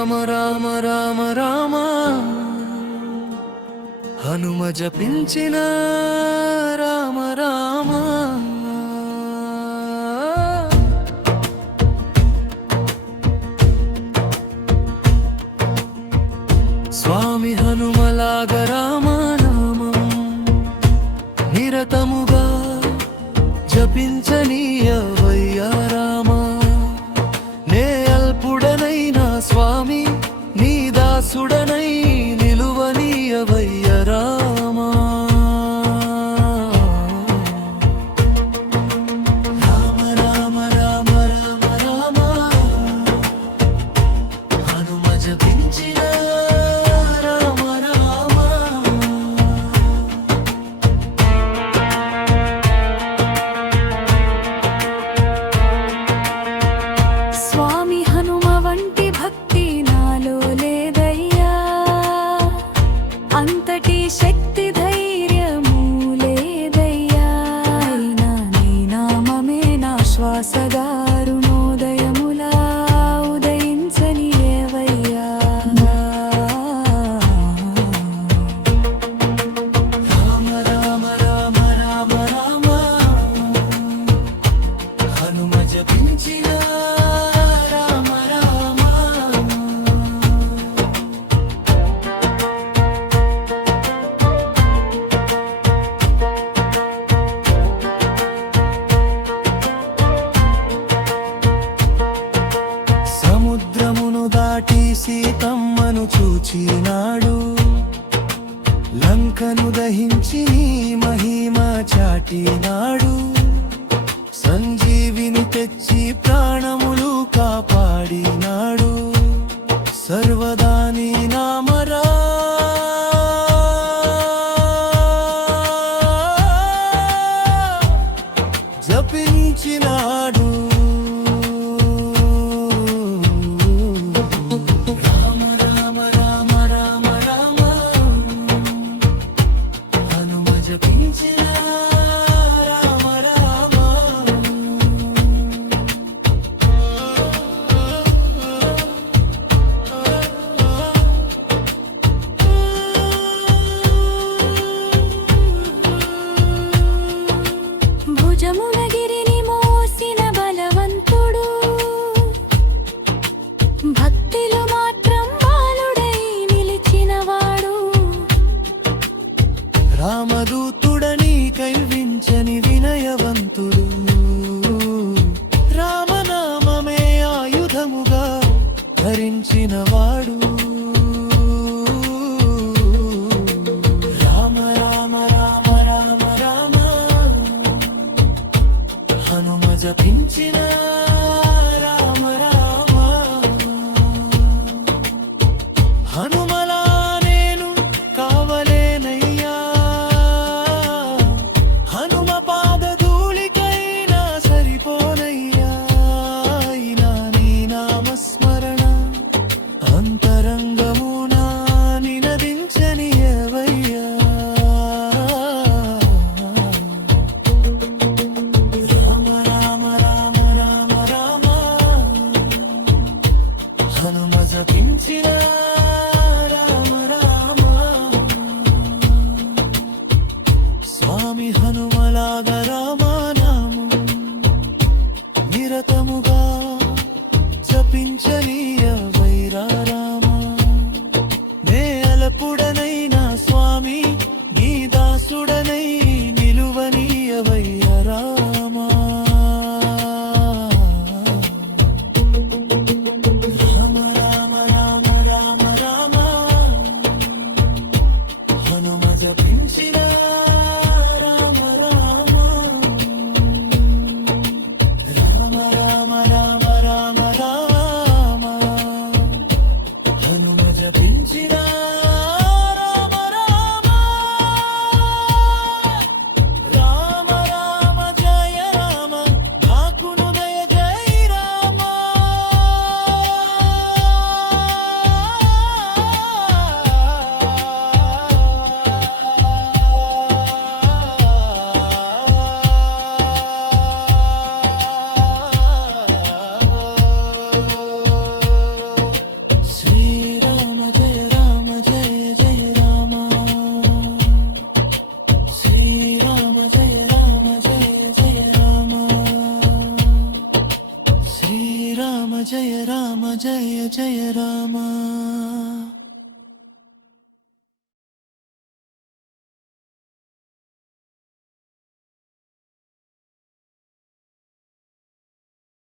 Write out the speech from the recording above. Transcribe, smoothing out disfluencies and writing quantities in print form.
రామ రామ రామ రామ హనుమ జపించిన రామ రామ స్వామి హనుమలాగ రామనామం నిరతముగా జపించనీయవయ్యా రామా నే అల్పుడనైనా స్వామి నీ దాసుడనై నిలువనీయవయ్య రామా రామ రామ రామ రామ రామ హనుమ జపించిన రామ రామ స్వామి హనుమ వంటి భక్తి నాలో లేదయ్యా అంతటి శక్తి ధైర్యము లేదయ్యా అయినా నీ నామమే నా శ్వాసగా అరుణోదయములా ఉదయించనీయేవయ్యా రామ రామ రామ రామ రామ హనుమ జపించిన రామ రామ సముద్రమును దాటి సీతమ్మను చూచినాడు లంకను దహించి నీ మహిమ చాటినాడు సంజీవిని తెచ్చి ప్రాణములు కాపాడినాడు సర్వదా నీ నామరా జపించినాడు రామ రామ రామ రామ రామ హనుమ జపించిన రామ రామ భుజమున గిరిని మోసిన బలవంతుడు భక్తిలో మాత్రం బాలుడై నిలిచినవాడు రామదూతుడని కైవించని వినయవంతుడు రామనామమే ఆయుధముగా ధరించినవాడు రామ రామ రామ రామ రామ హనుమ జపించిన రామ రామ హనుమలా నేను కావలేనయ్యా హనుమ పాదధూళికైనా సరిపోనయ్యా అయినా నీ నామస్మరణ అంతరంగమున నినదించనీయవయ్యా రామ రామ రామ రామ జయ జయ రామ